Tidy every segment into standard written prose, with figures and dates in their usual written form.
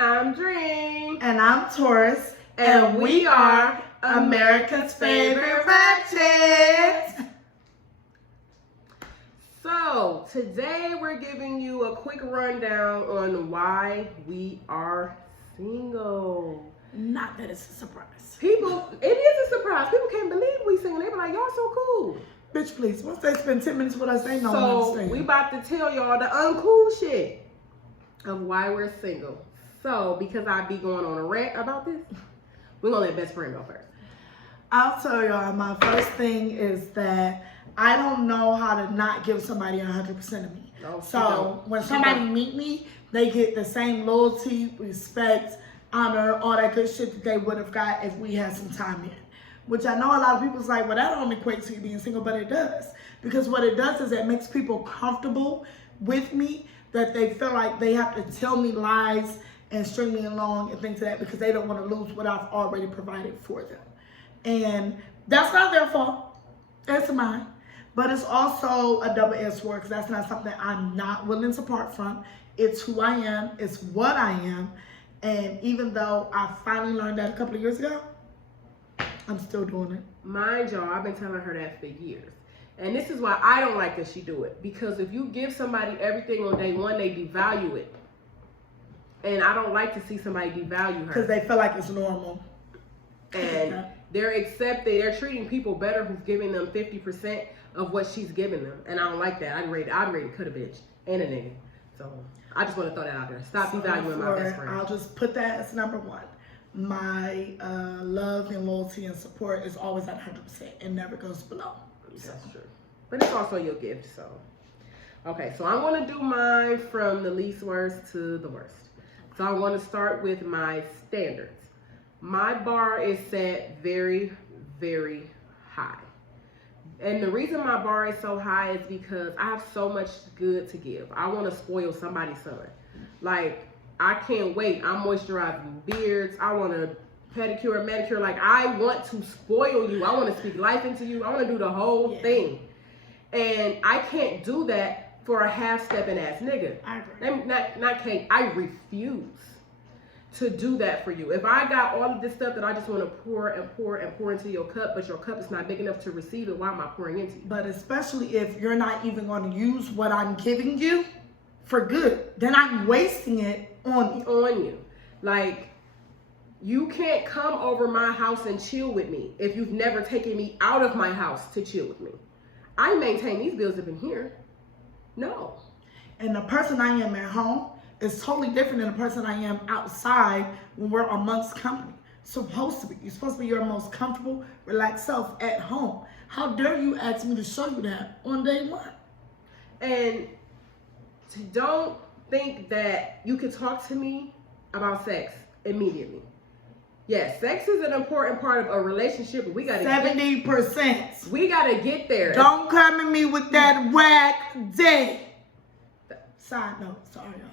I'm Dream. And I'm Taurus. And we are America's favorite ratchets. So, today we're giving you a quick rundown on why we are single. Not that it's a surprise. People, it is a surprise. People can't believe we single. They be like, y'all so cool. Bitch, please. Once they spend 10 minutes with us, they know So, we about to tell y'all the uncool shit of why we're single. So, because I be going on a rant about this, we're going to let best friend go first. I'll tell y'all, my first thing is that I don't know how to not give somebody 100% of me. No, so when somebody meet me, they get the same loyalty, respect, honor, all that good shit that they would have got if we had some time in. Which I know a lot of people's like, well, that don't equate to you being single, but it does. Because what it does is it makes people comfortable with me, that they feel like they have to tell me lies and string me along and things like that because they don't want to lose what I've already provided for them. And that's not their fault. It's mine. But it's also a double-edged sword because that's not something I'm not willing to part from. It's who I am. It's what I am. And even though I finally learned that a couple of years ago, I'm still doing it. Mind y'all, I've been telling her that for years. And this is why I don't like that she do it. Because if you give somebody everything on day one, they devalue it. And I don't like to see somebody devalue her. Because they feel like it's normal. And they're treating people better who's giving them 50% of what she's giving them. And I don't like that. I'm ready to cut a bitch and a nigga. So I just want to throw that out there. Stop devaluing my best friend. I'll just put that as number one. My love and loyalty and support is always at 100%. It never goes below. That's true. But it's also your gift, so. Okay, so I'm going to do mine from the least worst to the worst. So I'm going to start with my standards. My bar is set very, very high. And the reason my bar is so high is because I have so much good to give. I want to spoil somebody's son. Like, I can't wait. I'm moisturizing beards. I want to pedicure, manicure. Like, I want to spoil you. I want to speak life into you. I want to do the whole thing. And I can't do that for a half-stepping ass nigga. I agree. I refuse to do that for you. If I got all of this stuff that I just want to pour and pour and pour into your cup, but your cup is not big enough to receive it, why am I pouring into you? But especially if you're not even going to use what I'm giving you for good, then I'm wasting it on you. Like, you can't come over my house and chill with me if you've never taken me out of my house to chill with me. I maintain these bills up in here. No. And the person I am at home is totally different than the person I am outside when we're amongst company. Supposed to be. You're supposed to be your most comfortable, relaxed self at home. How dare you ask me to show you that on day one? And don't think that you can talk to me about sex immediately. Yes, sex is an important part of a relationship, but we got to 70%. We got to get there. Don't come at me with that whack day. Side note, sorry y'all.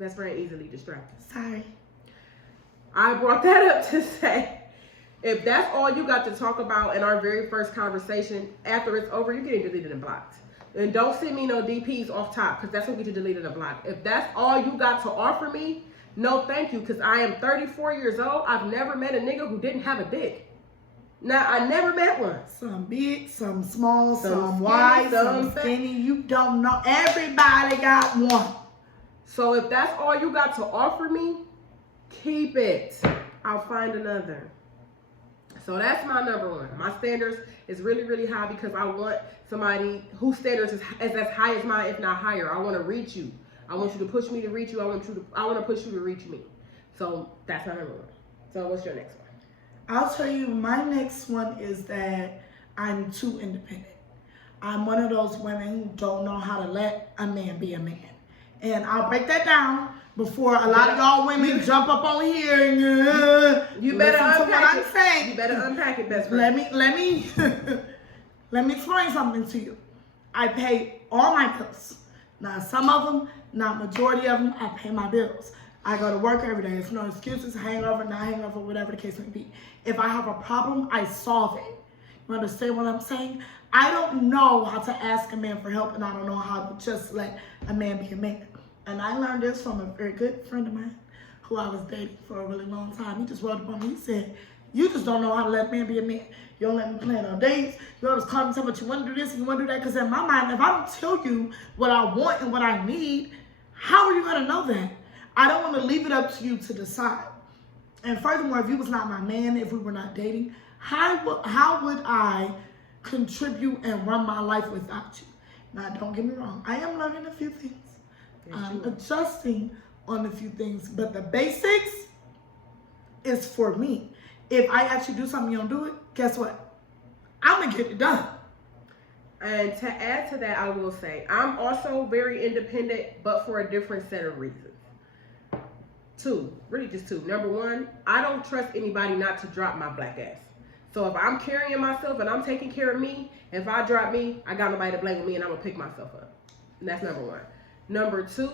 Best friend easily distracted. Sorry. I brought that up to say, if that's all you got to talk about in our very first conversation, after it's over, you're getting deleted and blocked. And don't send me no DPs off top, because that's what we get you deleted and blocked. If that's all you got to offer me, no thank you, because I am 34 years old. I've never met a nigga who didn't have a dick. Now, I never met one. Some big, some small, some wide, some skinny. You don't know. Everybody got one. So if that's all you got to offer me, keep it. I'll find another. So that's my number one. My standards is really, really high because I want somebody whose standards is as high as mine, if not higher. I want to reach you. I want you to push me to reach you. I want to push you to reach me. So that's my number one. So what's your next one? I'll tell you, my next one is that I'm too independent. I'm one of those women who don't know how to let a man be a man. And I'll break that down before a lot of y'all women jump up on here and you better unpack what I'm saying. You better unpack it, best friend. Let me explain something to you. I pay all my bills. Now, some of them, not majority of them, I pay my bills. I go to work every day. It's no excuses, hangover, not hangover, whatever the case may be. If I have a problem, I solve it. You understand what I'm saying? I don't know how to ask a man for help, and I don't know how to just let a man be a man. And I learned this from a very good friend of mine who I was dating for a really long time, he just wrote up on me. He said, you just don't know how to let a man be a man. You don't let me plan on dates. You always call me, tell me what you want to do this and you want to do that. Because in my mind, if I don't tell you what I want and what I need, how are you going to know that? I don't want to leave it up to you to decide. And furthermore, if you was not my man, if we were not dating, how would I contribute and run my life without you? Now, don't get me wrong. I am learning a few things. I'm adjusting on a few things. But the basics is for me. If I actually do something, you don't do it, guess what? I'm going to get it done. And to add to that, I will say, I'm also very independent, but for a different set of reasons. Really just two. Number one, I don't trust anybody not to drop my black ass. So if I'm carrying myself and I'm taking care of me, if I drop me, I got nobody to blame me and I'm going to pick myself up. And that's number one. Number two,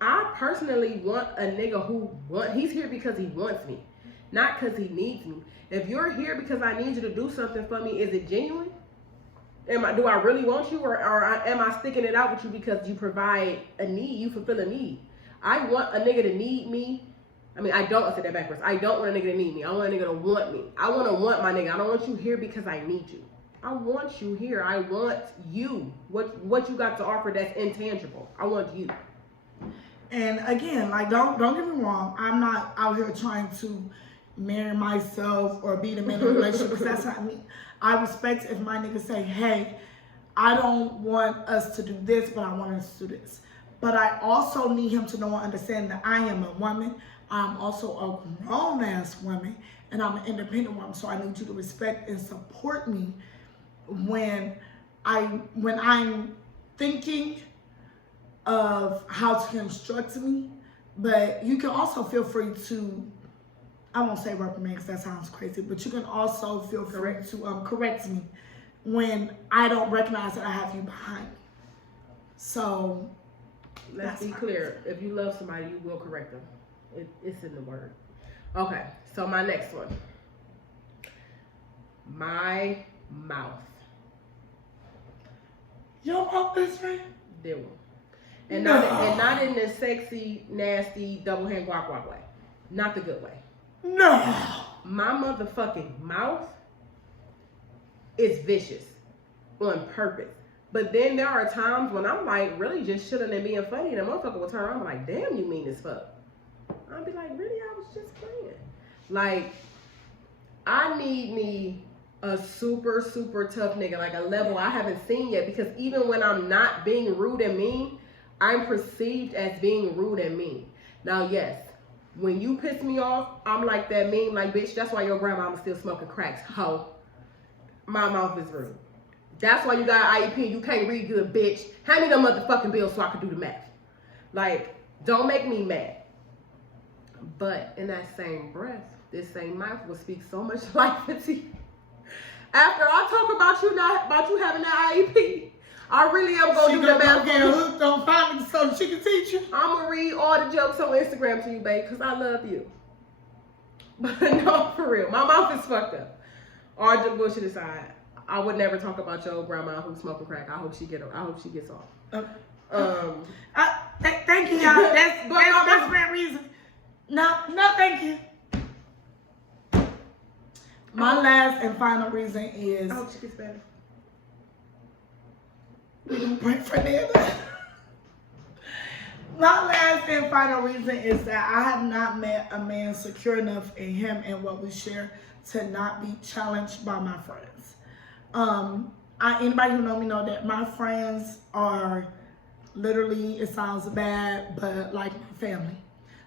I personally want a nigga he's here because he wants me, not because he needs me. If you're here because I need you to do something for me, is it genuine? Do I really want you, or am I sticking it out with you because you provide a need, you fulfill a need? I want a nigga to need me. I mean, I said that backwards. I don't want a nigga to need me. I want a nigga to want me. I want to want my nigga. I don't want you here because I need you. I want you here. I want you. What you got to offer that's intangible. I want you. And again, like, don't get me wrong. I'm not out here trying to marry myself or be the man in a relationship, because that's not me. I respect if my niggas say, hey, I don't want us to do this, but I want us to do this. But I also need him to know and understand that I am a woman. I'm also a grown-ass woman, and I'm an independent woman. So I need you to respect and support me when I'm thinking of how to construct me. But you can also feel free to, I won't say reprimand because that sounds crazy, but you can also feel free to correct me when I don't recognize that I have you behind me. So let's be clear. If you love somebody, you will correct them. It's in the word. Okay, so my next one. My mouth. Your mouth is right? There one. And not in the sexy, nasty, double hand guac way. Not the good way. No. My motherfucking mouth is vicious on purpose. But then there are times when I'm like really just chilling and being funny, and the motherfucker will turn around and be like, damn, you mean as fuck. I'll be like, really? I was just playing. Like, I need me a super, super tough nigga, like a level I haven't seen yet, because even when I'm not being rude and mean, I'm perceived as being rude and mean. Now, yes, when you piss me off, I'm like that meme, like, bitch, that's why your grandmama's still smoking cracks, hoe. My mouth is rude. That's why you got an IEP, you can't read good, bitch. Hand me the motherfucking bill so I can do the math. Like, don't make me mad. But in that same breath, this same mouth will speak so much life into you. After I talk about you having that IEP, I really am going to do the math. Get hooked on family so she can teach you. I'm going to read all the jokes on Instagram to you, babe, because I love you. But no, for real, my mouth is fucked up. All the bullshit aside, I would never talk about your grandma who's smoking crack. I hope she gets off. Thank you, y'all. That's the main reason. No, thank you. My last and final reason is. I hope she gets better. We don't pray for that. My last and final reason is that I have not met a man secure enough in him and what we share to not be challenged by my friends. Anybody who know me know that my friends are literally, it sounds bad, but like my family.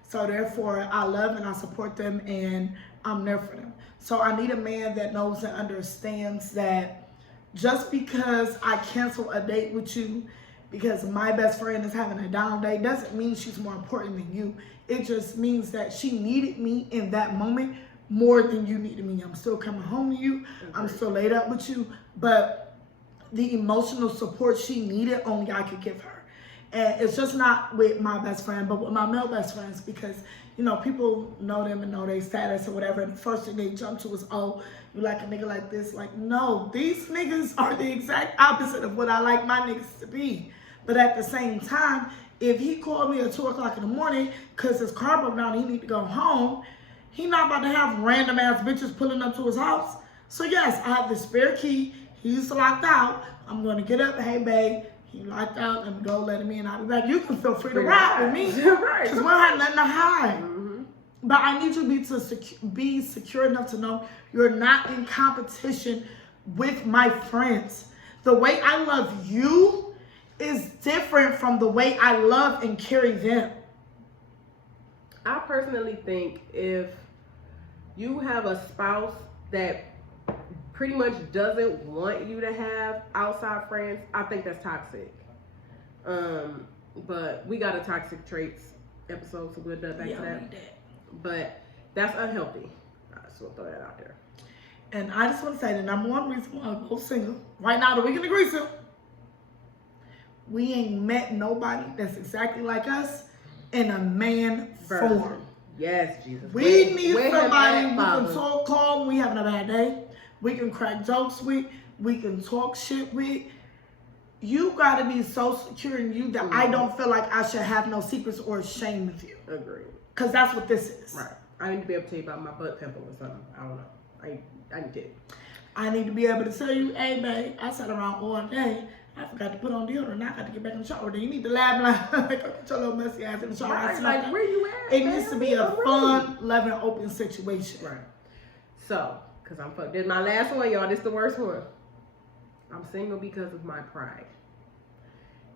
So therefore, I love and I support them, and I'm there for them. So I need a man that knows and understands that just because I cancel a date with you because my best friend is having a down day doesn't mean she's more important than you. It just means that she needed me in that moment more than you needed me. I'm still coming home to you. I'm still laid up with you. But the emotional support she needed, only I could give her. And it's just not with my best friend, but with my male best friends, because, you know, people know them and know their status or whatever. And the first thing they jump to is, oh, you like a nigga like this. Like, no, these niggas are the exact opposite of what I like my niggas to be. But at the same time, If he called me at 2 o'clock in the morning because his car broke down and he need to go home, he not about to have random ass bitches pulling up to his house. So yes, I have the spare key. He's locked out. I'm going to get up. Hey, babe, he locked out. Let me go let him in. I'll be back. You can feel free to ride with me. Right. Because we don't have nothing to hide. Mm-hmm. But I need you to be secure enough to know you're not in competition with my friends. The way I love you is different from the way I love and carry them. I personally think if you have a spouse that pretty much doesn't want you to have outside friends, I think that's toxic. But we got a toxic traits episode, so we'll dive back to that. But that's unhealthy. I just want to throw that out there. And I just want to say the number one reason why I'm both single right now that we can agree to, we ain't met nobody that's exactly like us in a man form. Yes, Jesus. We need somebody we can talk calm when we having a bad day. We can crack jokes with. We can talk shit with. You got to be so secure in you that I don't feel like I should have no secrets or shame with you. Agreed. Because that's what this is. Right. I need to be able to tell you about my butt pimple or something. I don't know. I need to. I need to be able to tell you, hey, babe, I sat around all day. I forgot to put on deodorant. Now I got to get back in the shower. Then you need to laugh like, go get your little messy ass in the shower. Right, like, where you at? It needs to be a fun, loving, open situation. Right. So, because I'm fucked. This is my last one, y'all. This is the worst one. I'm single because of my pride.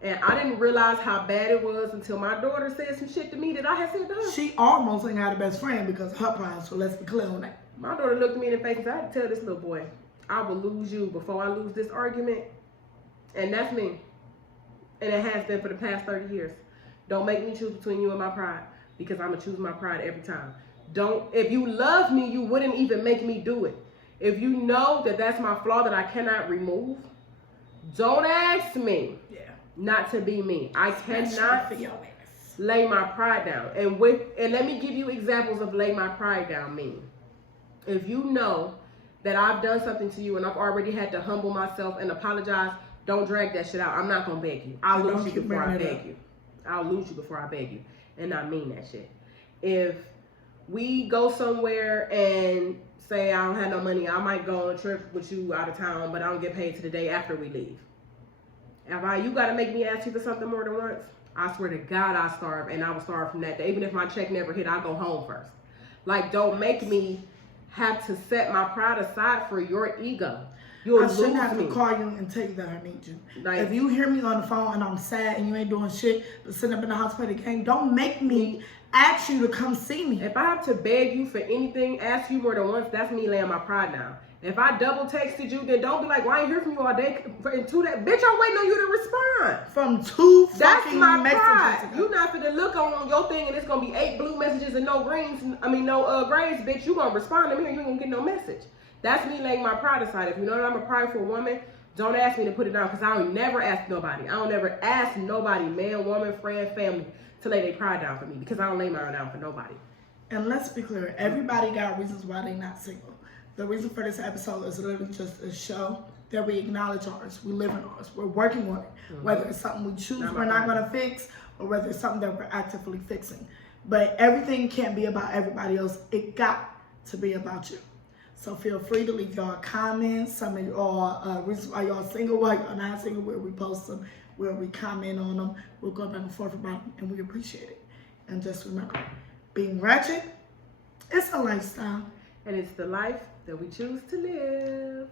And I didn't realize how bad it was until my daughter said some shit to me that I had said to her. She almost ain't got a best friend because of her pride, so let's be clear on that. My daughter looked me in the face and said, I had to tell this little boy, I will lose you before I lose this argument. And that's me. And it has been for the past 30 years. Don't make me choose between you and my pride, because I'm going to choose my pride every time. If you love me, you wouldn't even make me do it. If you know that that's my flaw that I cannot remove, don't ask me not to be me. I cannot lay my pride down. And let me give you examples of lay my pride down mean. If you know that I've done something to you and I've already had to humble myself and apologize, don't drag that shit out. I'm not going to beg you. I'll lose you before I beg you. I'll lose you before I beg you. And I mean that shit. If we go somewhere and say I don't have no money, I might go on a trip with you out of town, but I don't get paid till the day after we leave. You got to make me ask you for something more than once, I swear to God I starve, and I will starve from that day. Even if my check never hit, I'll go home first. Like, don't make me have to set my pride aside for your ego. I shouldn't have to call you and tell you that I need you. Like, if you hear me on the phone and I'm sad and you ain't doing shit but sitting up in the house playing the game, don't make me ask you to come see me. If I have to beg you for anything, ask you more than once, that's me laying my pride down. If I double texted you, then don't be like, well, I ain't hear from you all day. And two that, bitch, I'm waiting on you to respond. From 2 That's fucking my messages pride. ago. You not finna look on your thing and it's gonna be 8 blue messages and no greens. No grays, bitch. You gonna respond to me or you ain't gonna get no message. That's me laying my pride aside. If you know that I'm a prideful woman, don't ask me to put it down, because I don't never ask nobody. I don't ever ask nobody, man, woman, friend, family, to lay their pride down for me, because I don't lay mine down for nobody. And let's be clear, everybody got reasons why they not single. The reason for this episode is literally just a show that we acknowledge ours. We live in ours. We're working on it. Mm-hmm. Whether it's something we choose we're not going to fix, or whether it's something that we're actively fixing. But everything can't be about everybody else. It got to be about you. So feel free to leave y'all comments, some of y'all reasons why y'all single, why y'all not single, where we post them, where we comment on them. We'll go back and forth about them, and we appreciate it. And just remember, being ratchet, it's a lifestyle. And it's the life that we choose to live.